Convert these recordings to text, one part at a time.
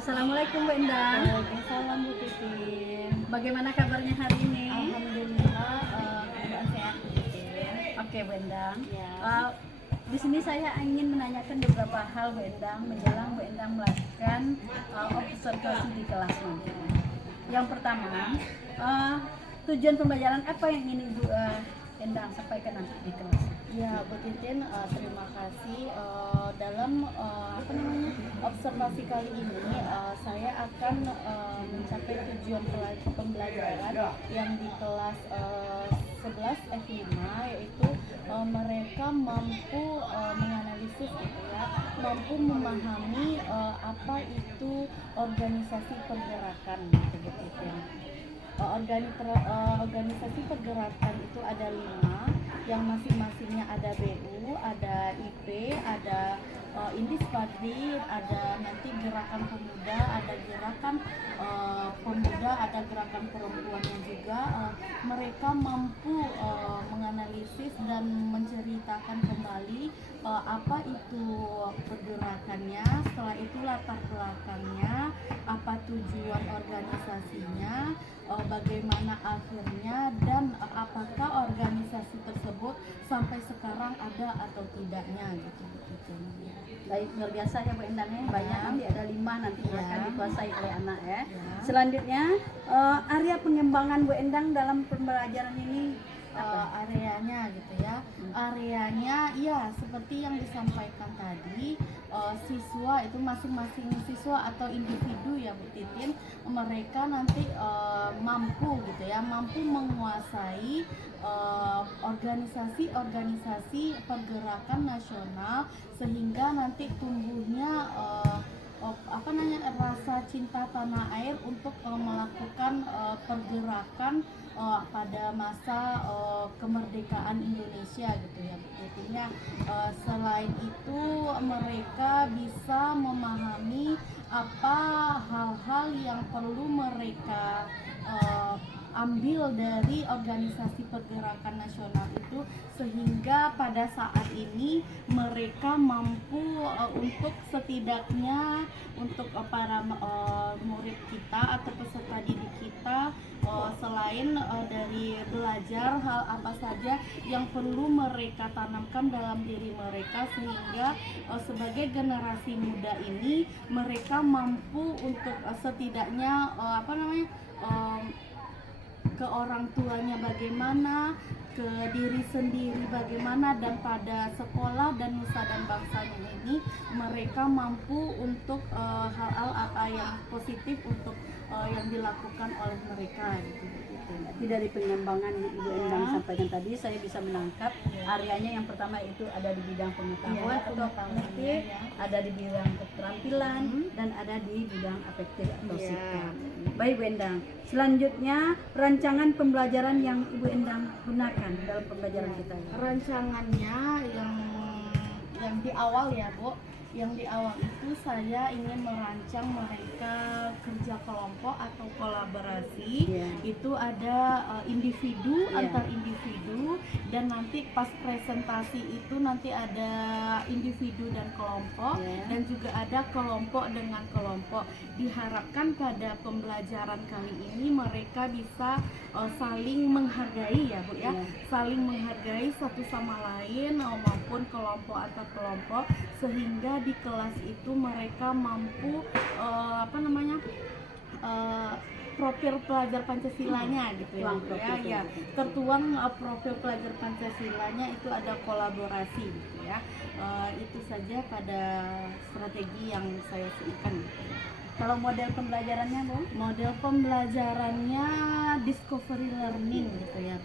Assalamualaikum Bu Endang. Waalaikumsalam Bu Titin. Bagaimana kabarnya hari ini? Alhamdulillah keadaan sehat Bu Titin. Oke Bu Endang. Ya. Di sini saya ingin menanyakan beberapa hal Bu Endang menjelang Bu Endang melakukan observasi di kelas nanti. Yang pertama, tujuan pembelajaran apa yang ingin Ibu Endang sampaikan nanti di kelas? Ya Bu Titin, terima kasih. Dalam observasi kali ini saya akan mencapai tujuan pembelajaran yang di kelas 11 F5, yaitu mereka mampu menganalisis gitu ya, mampu memahami apa itu organisasi pergerakan gitu Bu Titin. Organisasi pergerakan itu ada 5, yang masing-masingnya ada BU, ada IP, ada Indisfagri, ada nanti gerakan pemuda, ada gerakan pemuda, ada gerakan perempuannya juga. Mereka mampu menganalisis dan menceritakan kembali apa itu pergerakannya, setelah itu latar belakangnya, apa tujuan organisasinya, bagaimana akhirnya, dan apakah organisasi tersebut sampai sekarang ada atau tidaknya gitu. Baik, luar biasa ya Bu Endang ya. Banyak nanti ada 5 nanti yang akan dikuasai oleh anak ya. Selanjutnya area pengembangan Bu Endang dalam pembelajaran ini areanya gitu ya. Areanya ya seperti yang disampaikan tadi, siswa itu masing-masing siswa atau individu ya Bu Titin, mereka nanti mampu gitu ya, mampu menguasai organisasi-organisasi pergerakan nasional, sehingga nanti tumbuhnya rasa cinta tanah air untuk melakukan pergerakan pada masa kemerdekaan Indonesia gitu ya. Intinya selain itu mereka bisa memahami apa hal-hal yang perlu mereka ambil dari organisasi pergerakan nasional itu, sehingga pada saat ini mereka mampu untuk setidaknya untuk para murid kita atau peserta didik kita, selain dari belajar hal apa saja yang perlu mereka tanamkan dalam diri mereka, sehingga sebagai generasi muda ini mereka mampu untuk setidaknya ke orang tuanya bagaimana, ke diri sendiri bagaimana, dan pada sekolah dan nusa dan bangsanya ini mereka mampu untuk hal-hal apa yang positif untuk yang dilakukan oleh mereka gitu. Jadi dari pengembangan Ibu Endang sampaikan tadi, saya bisa menangkap areanya yang pertama itu ada di bidang pengetahuan atau kognitif, ada di bidang keterampilan, dan ada di bidang afektif atau sikap. Baik Bu Endang, selanjutnya rancangan pembelajaran yang Ibu Endang gunakan dalam pembelajaran kita. Rancangannya yang di awal ya Bu, yang di awal itu saya ingin merancang mereka kerja kelompok atau kolaborasi. Itu ada individu antar individu, dan nanti pas presentasi itu nanti ada individu dan kelompok, dan juga ada kelompok dengan kelompok. Diharapkan pada pembelajaran kali ini mereka bisa saling menghargai ya Bu ya, saling menghargai satu sama lain maupun kelompok antar kelompok, sehingga di kelas itu mereka mampu profil pelajar Pancasilanya gitu ya, tertuang profil pelajar Pancasilanya itu ada kolaborasi gitu ya. Itu saja pada strategi yang saya sebutkan gitu. Kalau model pembelajarannya Bu? Model pembelajarannya discovery learning gitu ya,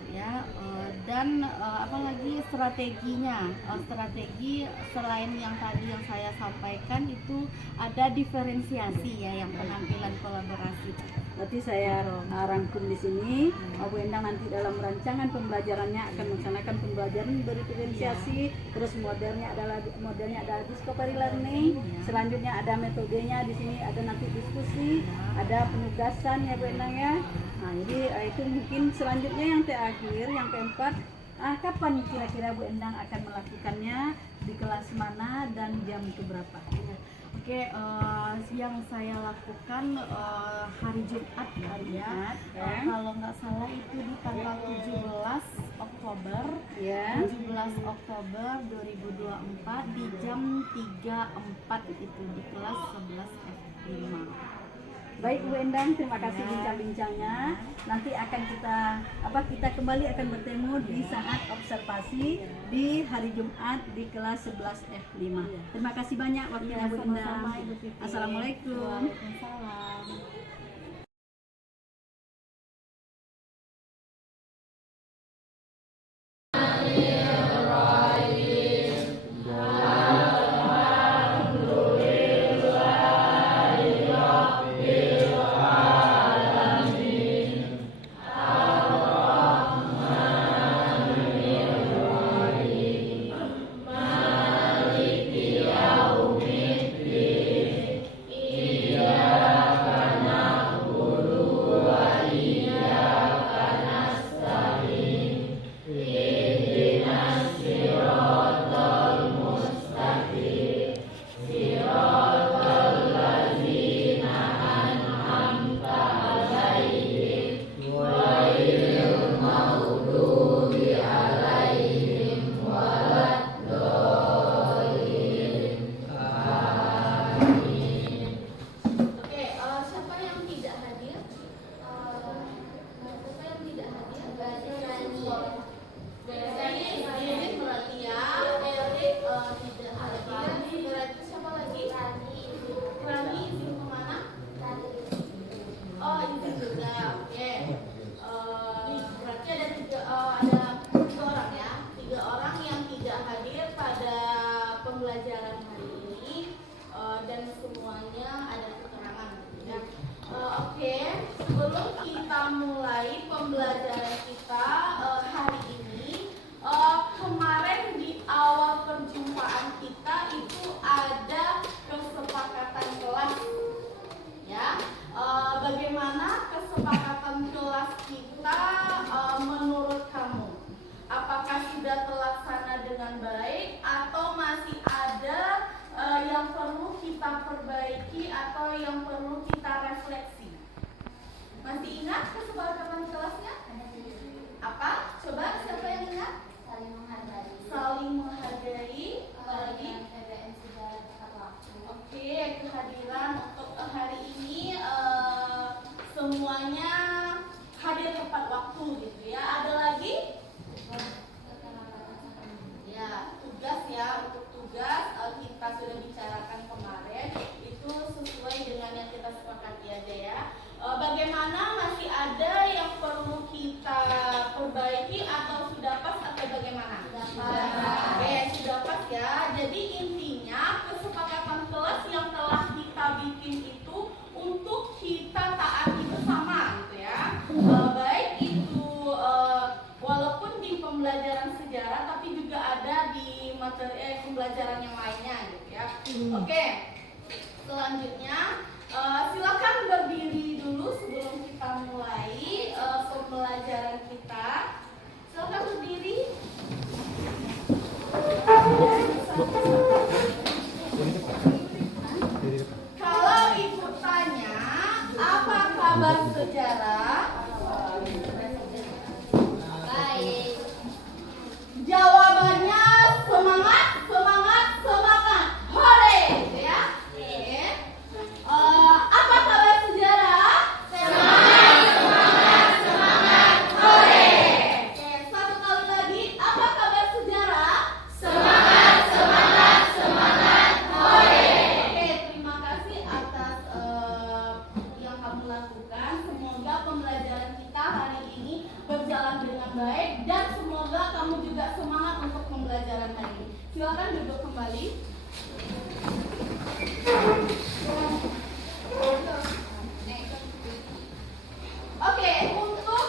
dan apalagi strateginya, strategi selain yang tadi yang saya sampaikan itu ada diferensiasi ya, yang penampilan kolaborasi. Berarti saya rangkum di sini, Bu Endang nanti dalam rancangan pembelajarannya akan melaksanakan pembelajaran berdiferensiasi, terus modelnya adalah discovery learning, selanjutnya ada metodenya di sini, ada nanti diskusi, ada penugasan ya Bu Endang ya. Nah, jadi itu mungkin selanjutnya yang terakhir, yang keempat, kapan kira-kira Bu Endang akan melakukannya, di kelas mana dan jam keberapa? Oke, yang saya lakukan hari Jumat ya. Kalau nggak salah itu di tanggal 17 Oktober Ya. 17 Oktober 2024 di jam 3.4 itu di kelas 11 F5. Baik Bu Endang, terima kasih bincang-bincangnya. Nanti akan kita kembali akan bertemu di saat observasi di hari Jumat di kelas 11 F5. Terima kasih banyak waktunya Bu Endang. Sama-sama, Ibu Titi. Assalamualaikum. Waalaikumsalam. Siapa yang tidak hadir? Siapa yang tidak hadir? Berarti Erik berarti ya. Erik tidak hadir. Berarti siapa lagi? Rani izin kemana? Oh, izin juga. Oke. Berarti ada tiga orang ya. 3 orang yang tidak hadir pada pembelajaran hari ini dan semuanya ada keterangan. Ya. Oke, sebelum kita mulai pembelajaran kita hari ini, kemarin di awal perjumpaan kita itu ada kesepakatan kelas, ya. Bagaimana kesepakatan kelas kita menurut kamu? Apakah sudah terlaksana dengan baik atau masih ada yang perlu kita perbaiki atau yang perlu kita refleksi? Masih ingat kesepakatan kelasnya? Apa? Coba siapa yang ingat? Saling menghargai. Saling menghargai. Lagi. Oke, kehadiran untuk hari ini semuanya hadir tepat waktu gitu ya. Ada lagi? Ya, tugas ya, untuk tugas kita sudah bicarakan kemarin, itu sesuai dengan yang kita sepakati aja ya. Bagaimana, masih ada yang perlu kita perbaiki atau sudah pas atau bagaimana? Sudah pas. Oke, sudah pas ya. Jadi intinya kesepakatan kelas yang telah kita bikin itu untuk kita taati bersama gitu ya. Baik itu walaupun di pembelajaran sejarah tapi juga ada di materi pembelajaran yang lainnya gitu ya. Oke. Selanjutnya silakan berdiri dulu sebelum kita mulai pembelajaran kita. Silakan berdiri. Kalau ibu tanya, apa kabar sejarah? Baik. Jawabannya semangat, semangat, semangat. Hore, gitu ya. Oke. Apa kabar sejarah? Semangat, semangat, semangat. Hore. Oke, satu kali lagi. Apa kabar sejarah? Semangat, semangat, semangat. Hore. Oke, terima kasih atas yang kamu lakukan. Semoga pembelajaran kita hari ini berjalan dengan baik dan semoga kamu juga semangat untuk pembelajaran hari ini. Silakan duduk kembali. Oke, untuk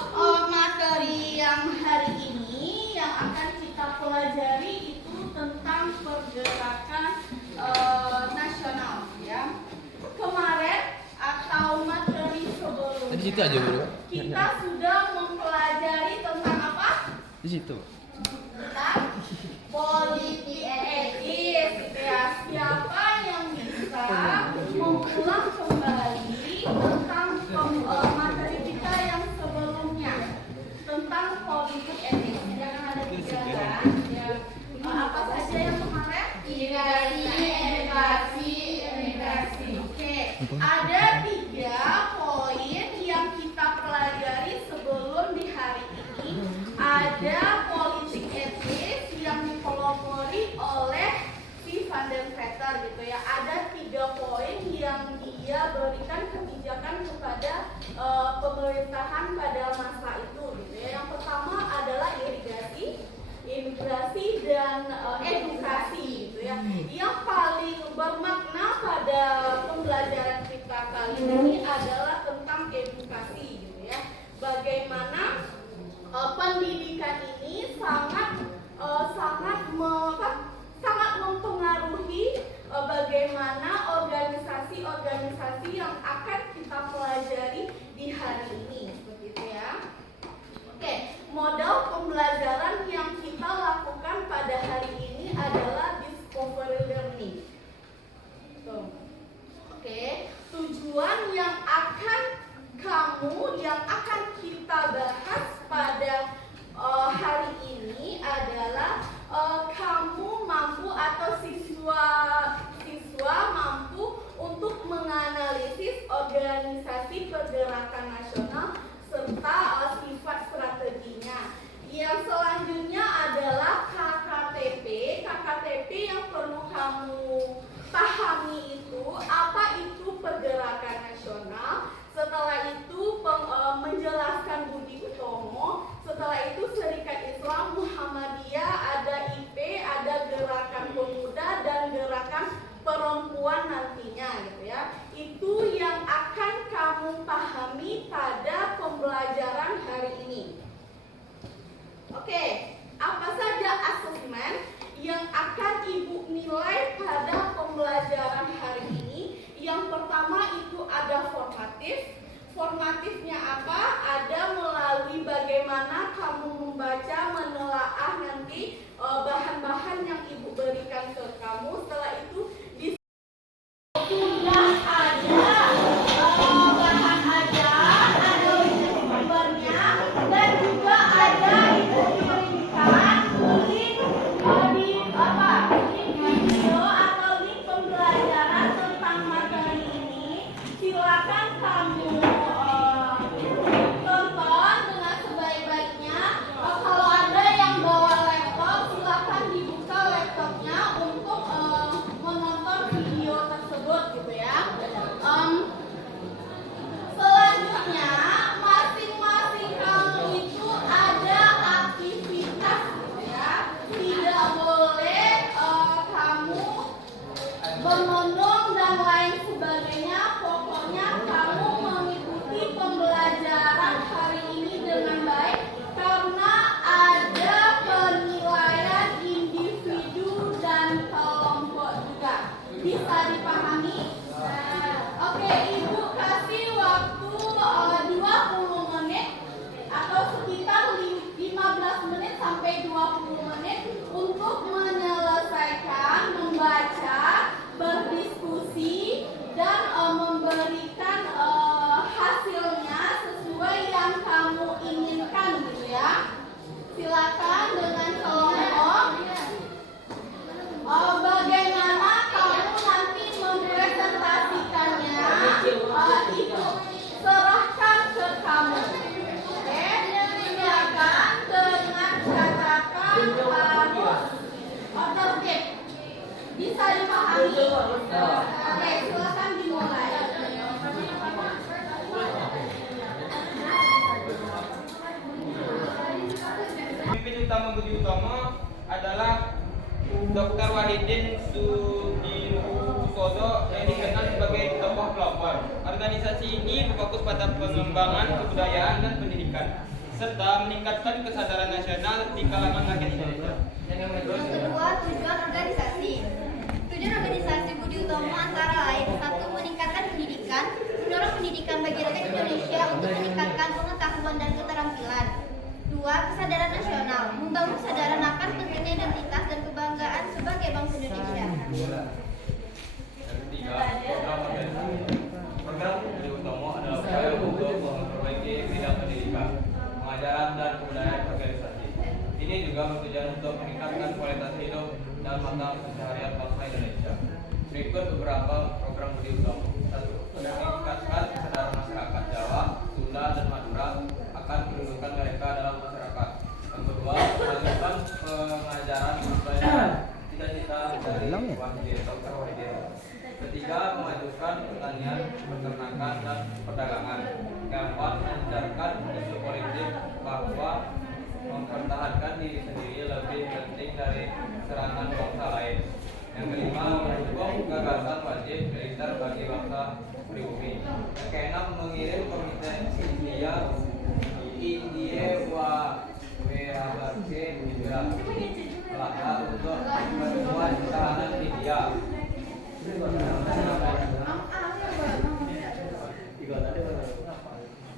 materi yang hari ini yang akan kita pelajari itu tentang pergerakan nasional ya. Kemarin atau materi sebelumnya Di situ aja, Bro. kita sudah mempelajari tentang apa? Di situ. Tentang politik etis gitu ya. Siapa yang bisa ada 3 poin yang kita pelajari sebelum di hari ini. Ada politik etis yang dipelopori oleh si Van den Vetter gitu ya. Ada 3 poin yang dia berikan kebijakan kepada pemerintahan pada masa itu gitu ya. Yang pertama adalah imigrasi dan edukasi gitu ya. Yang paling bermakna pada pembelajaran kita kali ini adalah tentang edukasi gitu ya. Bagaimana pendidikan ini sangat mempengaruhi bagaimana organisasi-organisasi yang akan kita pelajari di hari ini seperti itu ya. Oke, modal pembelajaran yang kita lakukan pada hari ini adalah discovery learning. Tuh. Oke, tujuan yang akan kita bahas pada hari ini adalah kamu mampu atau siswa mampu untuk menganalisis organisasi pergerakan nasional serta sifat strateginya. Yang selanjutnya adalah KKTP. KKTP yang perlu kamu pahami itu apa itu pergerakan nasional. Setelah itu menjelaskan Budi Utomo. Setelah itu Serikat Islam Muhammadiyah, ada IP, ada Gerakan Pemuda dan Gerakan Perempuan nantinya gitu ya. Itu yang akan kamu pahami pada pembelajaran hari ini. Oke, apa saja asesmen yang akan Ibu nilai pada pembelajaran hari ini? Yang pertama itu ada formatif. Formatifnya apa? Ada melalui bagaimana kamu membaca, menelaah nanti bahan-bahan yang Ibu berikan ke kamu. Setelah itu sudah ada bahan ajar, ada sumbernya, dan juga ada itu kirimkan link link video atau link pembelajaran tentang materi ini. Silakan kamu tonton dengan sebaik-baiknya. Kalau ada yang bawa laptop, silakan dibuka laptopnya untuk menonton video tersebut gitu ya. Selanjutnya masing-masing kamu itu ada aktivitas gitu ya. Tidak boleh kamu mengonong dan lain sebagainya. Pokoknya kamu mengikuti pembelajaran hari ini dengan baik karena ada penilaian individu dan kelompok juga. Bisa dipahami? Oke, Ibu kasih waktu 20 menit atau sekitar 15 menit sampai 20 menit untuk menyelesaikan membaca, berdiskusi dan memberikan hasilnya sesuai yang kamu inginkan gitu ya. Silakan dengan kelompok. Bagaimana kamu nanti mempresentasikannya, itu serahkan ke kamu. Oke, silakan dengan catatan harus tertib. Bisa dipahami? Oke, silakan dimulai. Pemimpin utama Budi Utomo adalah Dr. Wahidin Sudirohusodo yang dikenal sebagai tokoh pelopor. Organisasi ini berfokus pada pengembangan kebudayaan dan pendidikan serta meningkatkan kesadaran nasional di kalangan rakyat Indonesia. Yang kedua, tujuan organisasi. Tujuan organisasi Budi Utomo antara lain: 1. Meningkatkan pendidikan, mendorong pendidikan bagi rakyat Indonesia untuk meningkatkan pengetahuan dan keterampilan. 2. Kesadaran nasional, membangun kesadaran akan pentingnya identitas dan kebanggaan sebagai bangsa Indonesia. Yang ketiga, program organisasi. Program Budi Utomo adalah upaya untuk memperbaiki bidang pendidikan, pengajaran dan kebudayaan organisasi. Ini juga bertujuan untuk meningkatkan kualitas hidup dan mata keseharian bangsa Indonesia. Berikut beberapa program program Budi Utomo. 1. Meningkatkan kesadaran masyarakat Jawa, Sunda, dan Madura akan kedudukan mereka dalam masyarakat. Yang kedua, melanjutkan pengajaran pembelajaran cita-cita dari Wahidin, Dr. Wahidin. Ketiga, memajukan pertanian, peternakan, dan perdagangan. Keempat, mengajarkan isu politik bahwa mempertahankan diri sendiri lebih penting dari serangan bangsa lain. Yang kelima, mendukung gagasan wajib militer bagi bangsa pribumi. Yang keenam, mengirim komite India WHRC Melaka untuk pertemuan pertahanan India.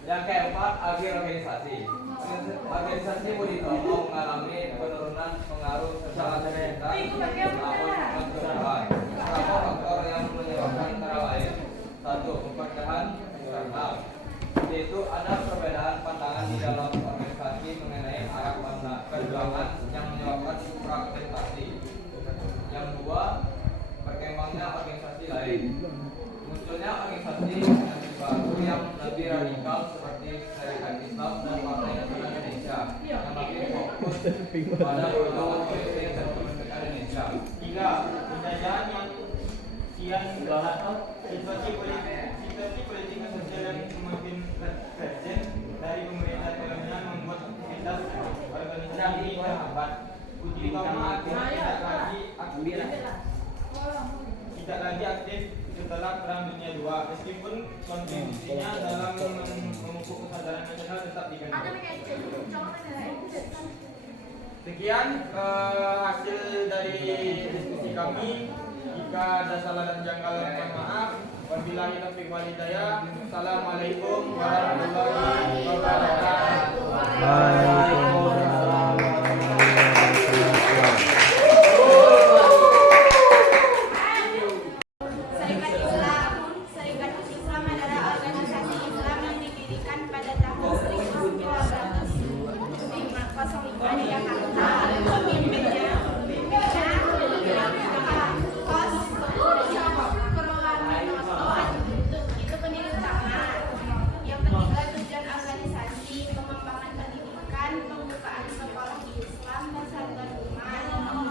Yang keempat, agil organisasi. Organisasi Budi Utomo mengalami penurunan pengaruh secara signifikan maupun keseluruhan. Beberapa faktor yang menyebabkan antara lain: 1. Perpecahan internal, yaitu ada perbedaan pandangan di dalam organisasi mengenai arah perjuangan yang menyebabkan fragmentasi. Yang 2. Berkembangnya organisasi lain, munculnya organisasi baru yang lebih radikal seperti Serikat Islam dan Partai Nasional Indonesia yang lebih fokus pada perjuangan politik dan kepemimpinan Indonesia. 3. Penjajahan yang kian membahas situasi politik dan sosial yang semakin presiden dari pemerintah kolonial membuat aktivitas organisasi terhambat. Budi Utomo tidak lagi aktif setelah Perang Dunia II, meskipun kontribusinya dalam memupuk kesadaran nasional tetap digenjot. Sekian hasil dari diskusi kami. Jika ada salah dan janggal, mohon maaf. Wabillahi taufiq wal hidayah. Assalamualaikum warahmatullahi wabarakatuh. Waalaikumsalam. Serikat Islam adalah organisasi Islam yang didirikan pada tahun 1905 di Jakarta. Pemimpinnya Kos Purwaminoto, itu pendiri utama. Yang ketiga, tujuan organisasi pengembangan pendidikan, pembukaan sekolah Islam dan satuan umat,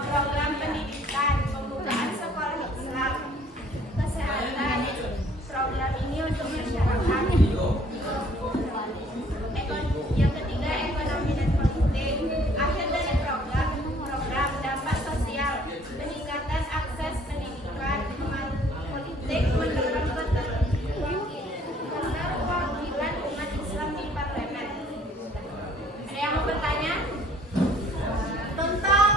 program pendidikan, pembukaan sekolah Islam, kesehatan. Program ini untuk masyarakat. Yang ketiga, ekonomi dan politik. Akhir dari program dampak sosial, peningkatan akses pendidikan, politik, mendorong keterwakilan umat Islam di parlemen. Ada yang mau bertanya tentang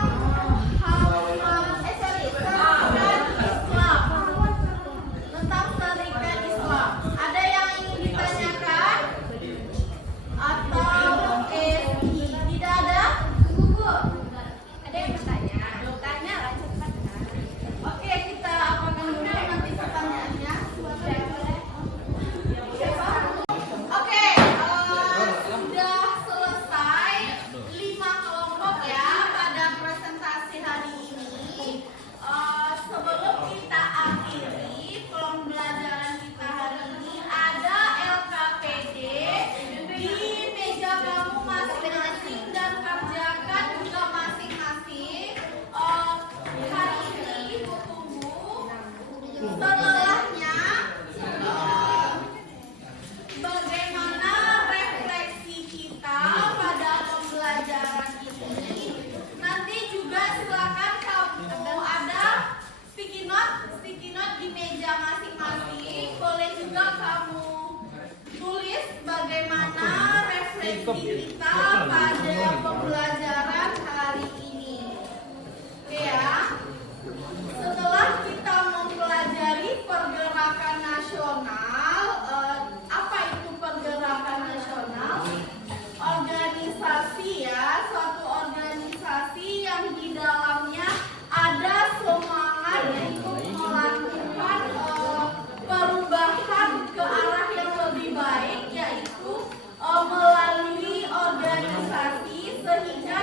tentang Serikat Islam? Ada yang ingin ditanyakan? Atau tidak ada? Ada yang bertanya? Tanya lah cepat. Oke, kita apakan dulu nanti pertanyaannya. Oke, sudah selesai 5 kelompok ya pada presentasi hari ini. Sebelum kita akhiri pembelajaran kita hari ini, ada LKPD di meja kamu masing-masing dan kerjakan juga masing-masing. Hari ini ibu tunggu. Setelahnya bagaimana refleksi kita pada pembelajaran ini. Nanti juga silakan kamu ada sticky note di meja masing-masing. Boleh juga kamu tulis bagaimana refleksi kita pada pembelajaran hari ini. Oke ya. Setelah kita mempelajari pergerakan nasional, apa itu pergerakan nasional? Organisasi ya, suatu organisasi yang di dalamnya ada semangat untuk melakukan perubahan ke arah yang lebih baik, yaitu melalui organisasi sehingga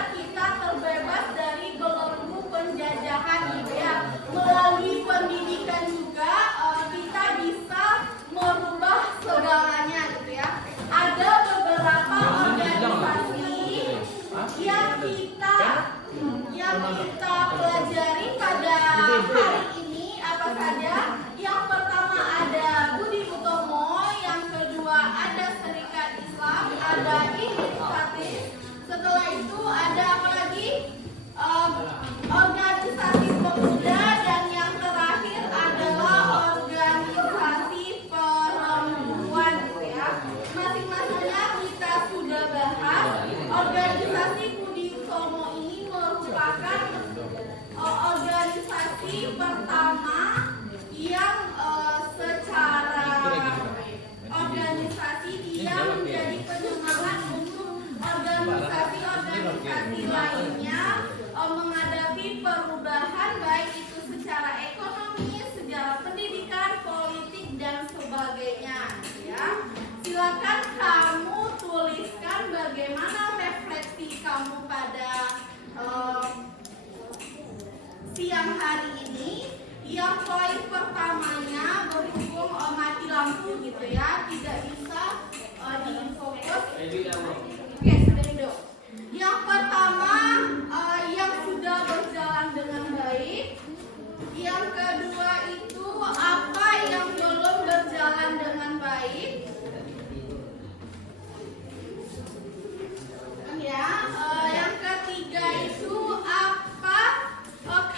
siang hari ini. Yang poin pertamanya berhubung mati lampu gitu ya, tidak bisa difokus. Oke, sudah duduk. Yang pertama yang sudah berjalan dengan baik. Yang kedua itu apa yang belum berjalan dengan baik. Ya, yang ketiga itu apa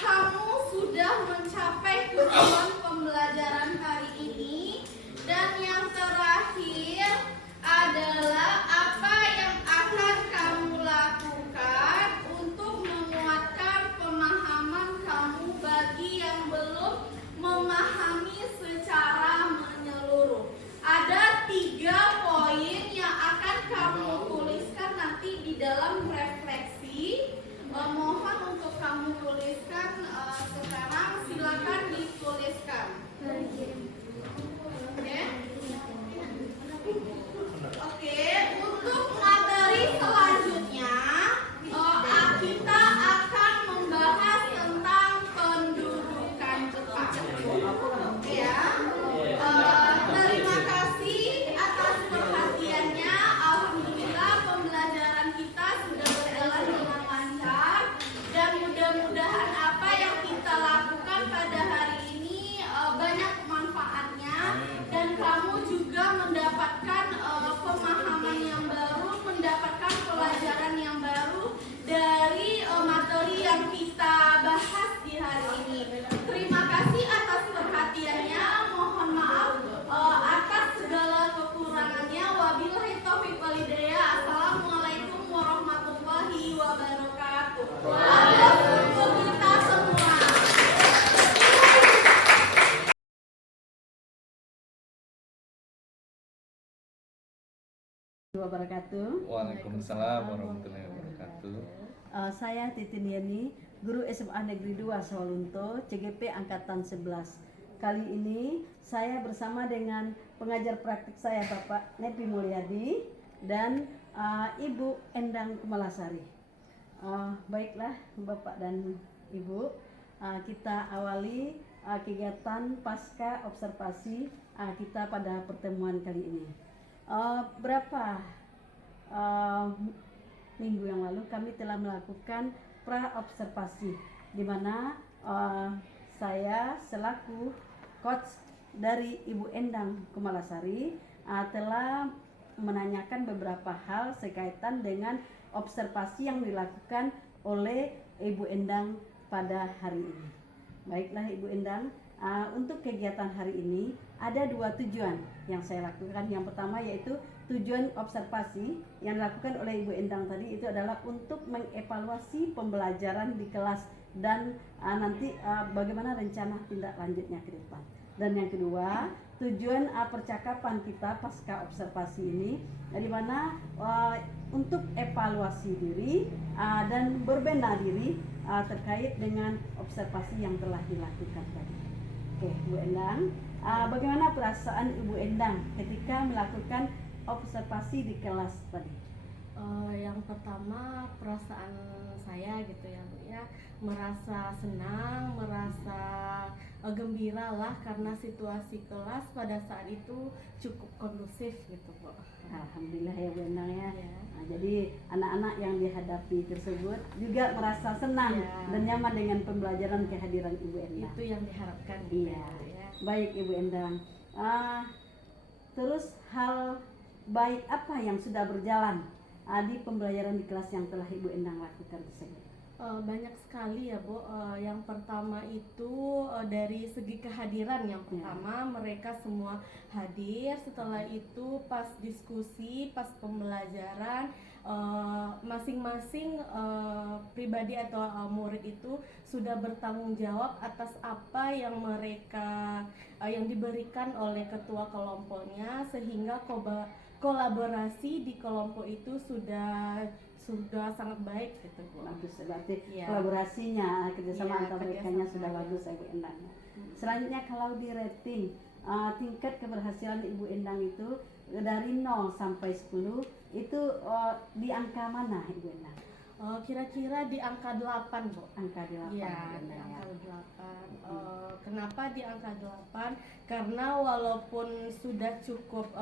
kamu sudah mencapai tujuan pembelajaran hari ini. Dan yang terakhir adalah apa yang akan kamu lakukan untuk menguatkan pemahaman kamu bagi yang belum memahami secara menyeluruh. Ada 3 poin yang akan kamu tuliskan nanti di dalam refleksi. Mohon untuk kamu tuliskan sekarang, silakan dituliskan. Oke, untuk materi selanjutnya kita akan membahas tentang pendudukan Jepang. Oke ya. Terima kasih atas perhatiannya. Alhamdulillah pembelajaran kita sudah berjalan dengan lancar dan mudah-mudahan apa yang kita lakukan pada hari ini banyak manfaatnya dan kamu juga mendapatkan pemahaman yang baru, mendapatkan pelajaran yang baru dari materi yang kita bahas di hari ini. Terima kasih atas perhatiannya. Mohon maaf atas segala kekurangannya. Wabillahi taufiq wal hidayah. Assalamualaikum warahmatullahi wabarakatuh. Untuk kita semua. Wabarakatuh. Waalaikumsalam warahmatullahi wabarakatuh. Saya Titin Yani, guru SMA Negeri 2 Sawalunto, CGP Angkatan 11. Kali ini saya bersama dengan pengajar praktik saya Bapak Nepi Mulyadi dan Ibu Endang Kumalasari. Baiklah Bapak dan Ibu, kita awali kegiatan pasca observasi kita pada pertemuan kali ini. Berapa minggu yang lalu kami telah melakukan pra-observasi di mana saya selaku coach dari Ibu Endang Kumalasari telah menanyakan beberapa hal sekaitan dengan observasi yang dilakukan oleh Ibu Endang pada hari ini. Baiklah Ibu Endang, untuk kegiatan hari ini ada 2 tujuan yang saya lakukan. Yang pertama yaitu tujuan observasi yang dilakukan oleh Ibu Endang tadi itu adalah untuk mengevaluasi pembelajaran di kelas dan nanti bagaimana rencana tindak lanjutnya ke depan. Dan yang kedua, tujuan percakapan kita pasca observasi ini di mana untuk evaluasi diri dan berbenah diri terkait dengan observasi yang telah dilakukan tadi. Oke, Bu Endang, bagaimana perasaan Ibu Endang ketika melakukan observasi di kelas tadi? Yang pertama perasaan saya gitu ya Bu ya, merasa senang, merasa gembira lah karena situasi kelas pada saat itu cukup kondusif gitu Bu. Alhamdulillah ya Bu Endang ya. Ya. Jadi anak-anak yang dihadapi tersebut juga merasa senang dan nyaman dengan pembelajaran kehadiran Ibu Endang. Itu yang diharapkan gitu Iya. ya. Baik Ibu Endang. Terus hal baik apa yang sudah berjalan di pembelajaran di kelas yang telah Ibu Endang lakukan tersebut? Banyak sekali ya Bu. Yang pertama itu dari segi kehadiran. Yang pertama mereka semua hadir. Setelah itu pas diskusi, pas pembelajaran, masing-masing pribadi atau murid itu sudah bertanggung jawab atas apa yang mereka yang diberikan oleh ketua kelompoknya, sehingga kolaborasi di kelompok itu sudah sangat baik gitu Bu. Bagus, berarti Iya. kolaborasinya, kerjasama Iya, antar mereka kerjasama. sudah bagus Ibu Endang. Selanjutnya kalau di rating tingkat keberhasilan Ibu Endang itu dari 0 sampai 10 itu di angka mana Ibu Endang? Kira-kira di angka 8, Bu. Angka 8. Iya, di angka 8. Kenapa di angka 8? Karena walaupun sudah cukup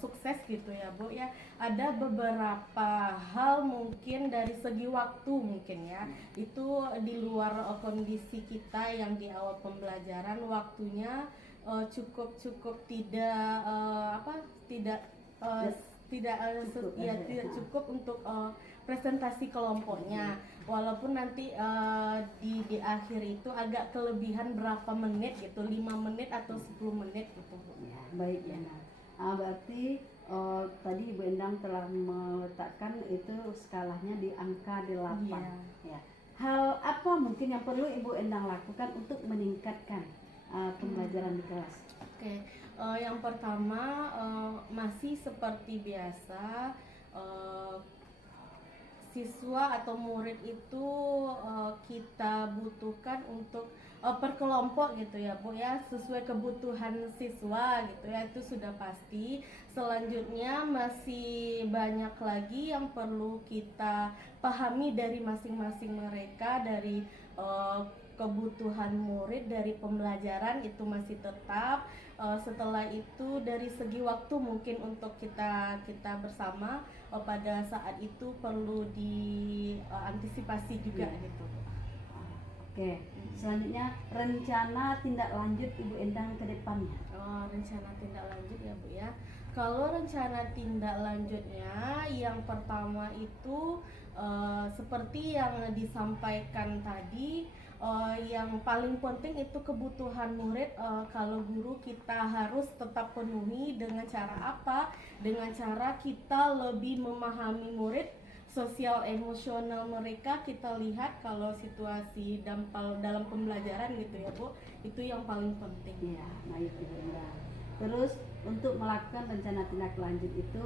sukses gitu ya, Bu ya, ada beberapa hal mungkin dari segi waktu mungkin ya, itu di luar kondisi kita yang di awal pembelajaran waktunya cukup tidak tidak cukup untuk presentasi kelompoknya, walaupun nanti di akhir itu agak kelebihan berapa menit gitu, 5 menit atau 10 menit gitu, Bu. Ya, baik ya. Berarti tadi Ibu Endang telah meletakkan itu skalanya di angka 8. Iya. Ya. Hal apa mungkin yang perlu Ibu Endang lakukan untuk meningkatkan pembelajaran di kelas? Oke, yang pertama masih seperti biasa, siswa atau murid itu kita butuhkan untuk per kelompok gitu ya, Bu ya, sesuai kebutuhan siswa gitu ya, itu sudah pasti. Selanjutnya masih banyak lagi yang perlu kita pahami dari masing-masing mereka, dari kebutuhan murid, dari pembelajaran itu masih tetap. Setelah itu dari segi waktu mungkin untuk kita bersama pada saat itu perlu diantisipasi juga gitu. Oke, selanjutnya rencana tindak lanjut Ibu Endang ke depannya. Rencana tindak lanjut ya, Bu ya. Kalau rencana tindak lanjutnya yang pertama itu seperti yang disampaikan tadi, yang paling penting itu kebutuhan murid. Kalau guru kita harus tetap penuhi dengan cara apa? Dengan cara kita lebih memahami murid, sosial emosional mereka kita lihat kalau situasi dalam pembelajaran gitu ya, Bu, itu yang paling penting. Iya, baik Ibu Endang. Terus untuk melakukan rencana tindak lanjut itu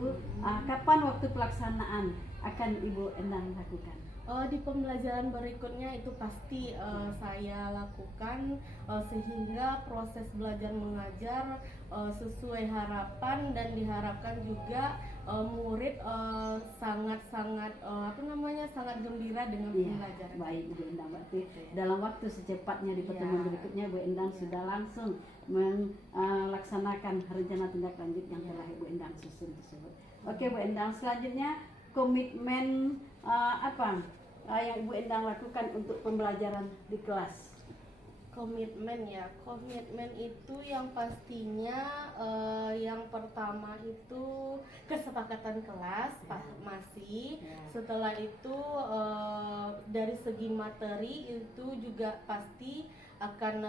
kapan waktu pelaksanaan akan Ibu Endang lakukan? Di pembelajaran berikutnya itu pasti saya lakukan sehingga proses belajar mengajar sesuai harapan, dan diharapkan juga murid sangat-sangat sangat gembira dengan pembelajaran. Baik Ibu Endang, berarti dalam waktu secepatnya di pertemuan berikutnya Ibu Endang sudah langsung melaksanakan rencana tindak lanjut yang telah Ibu Endang susun tersebut. Oke Bu Endang, selanjutnya komitmen apa yang Ibu Endang lakukan untuk pembelajaran di kelas? Komitmen ya, komitmen itu yang pastinya yang pertama itu kesepakatan kelas masih. Setelah itu dari segi materi itu juga pasti akan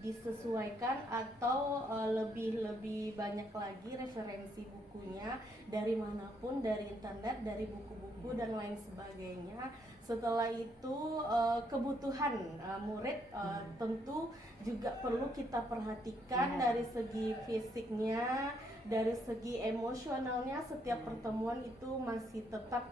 disesuaikan atau lebih banyak lagi referensi bukunya dari manapun, dari internet, dari buku-buku dan lain sebagainya. Setelah itu kebutuhan murid tentu juga perlu kita perhatikan dari segi fisiknya, dari segi emosionalnya. Setiap pertemuan itu masih tetap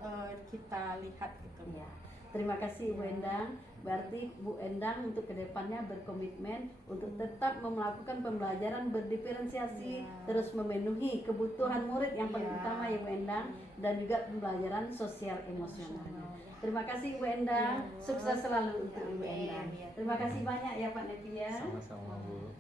kita lihat gitu ya. Terima kasih Bu Endang. Berarti Bu Endang untuk kedepannya berkomitmen untuk tetap melakukan pembelajaran berdiferensiasi, terus memenuhi kebutuhan murid yang paling utama ya Bu Endang, dan juga pembelajaran sosial emosionalnya. Terima kasih Bu Endang, sukses selalu untuk Ibu Endang. Terima kasih banyak ya Pak Nevi ya. Sama-sama Bu.